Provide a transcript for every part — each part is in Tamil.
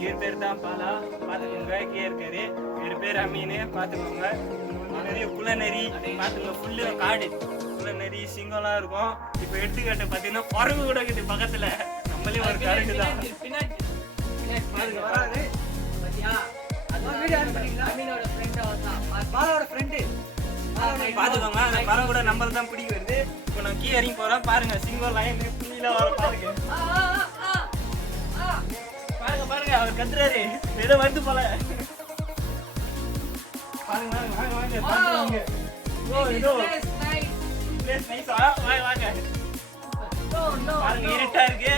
இவர் பேர் தான் பாலா, பாத்துக்கோங்க. கே இருக்காரு. இவர் பேர் அமீனு, பாத்துக்கோங்க. நிறைய குளநெறி பாத்துக்கோங்க. ஃபுல்லு காடு, குளநெறி சிங்கம்லாம் இருக்கும். இப்ப எடுத்துக்காட்டு பாத்தீங்கன்னா குரங்கு கூட இருக்குது பக்கத்துல. நம்மளே ஒரு கரண்டு தான் பாருங்க வராது. பாத்துக்கோங்க. அந்த மரம் கூட நம்மள தான் பிடிக்க வருது. இப்போ நான் கீ இறங்கி போறோம் பாருங்க. சிங்கம் லைன் புள்ளியில வர பாருங்க. பாருங்க பாருங்க அவர் கத்துறாரு. ஏதோ வந்து போல பாருங்க. வாங்க வாங்க பாருங்க. ஓ இதோ பிளேஸ் நைஸ். வாங்க வாங்க பாருங்க. இருட்டா இருக்கு.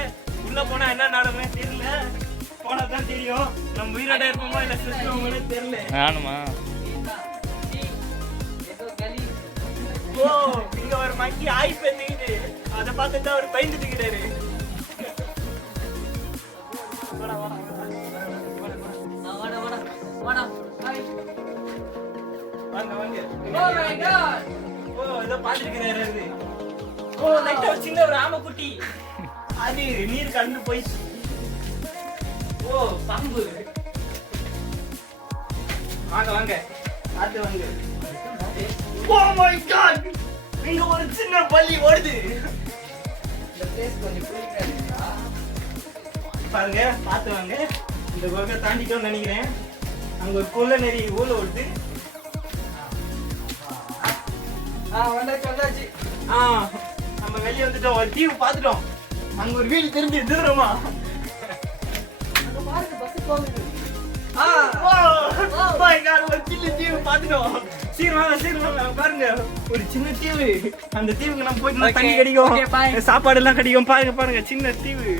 உள்ள போனா என்ன நடக்கும்னு தெரியல. போனா தான் தெரியும். நம்ம உயிரோட இருப்போமா இல்ல செத்துவோம்னு தெரியல. நானுமா ஓ இங்க ஒரு மங்கி ஆய் பண்ணிக்கிட்டு அதை பார்த்துட்டு அவர் பயந்துட்டு இருக்கிறாரு. சின்ன ஒரு ஆமைக்குட்டி அது நீர் கலந்து போயிடுச்சு. ஓ பாம்பு. வாங்க வாங்க பார்த்து வாங்க. ஓ மை காட், இங்க ஒரு சின்ன பல்லி ஓடுது. இந்த பிளேஸ் கொஞ்சம் குளிர்ச்சியா பாருங்க. பார்த்து வாங்க. இந்த குகை தாண்டிட்டோம்னு நினைக்கிறேன். அங்க ஒரு கொள்ள நெறி ஊழ ஓடுது. வந்தாச்சு. நம்ம வெளியே வந்துட்டோம். ஒரு தீவு பார்த்துட்டோம். அங்க ஒரு வீடு தெரிஞ்சு தூரமா ஒரு சின்ன தீவு பார்த்துட்டோம். சீக்கிரம் பாருங்க. ஒரு சின்ன தீவு. அந்த தீவுக்கு நம்ம போயிட்டு தண்ணி கிடைக்கும், சாப்பாடு எல்லாம் கிடைக்கும். பாருங்க பாருங்க சின்ன தீவு.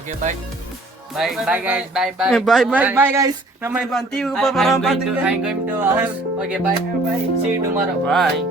Okay bye bye bye guys bye bye bye bye bye guys. நம்ம இப்ப தீவுக்கு போறோம். பாத்துங்க. I'm going to house. Okay bye. See you tomorrow. Bye.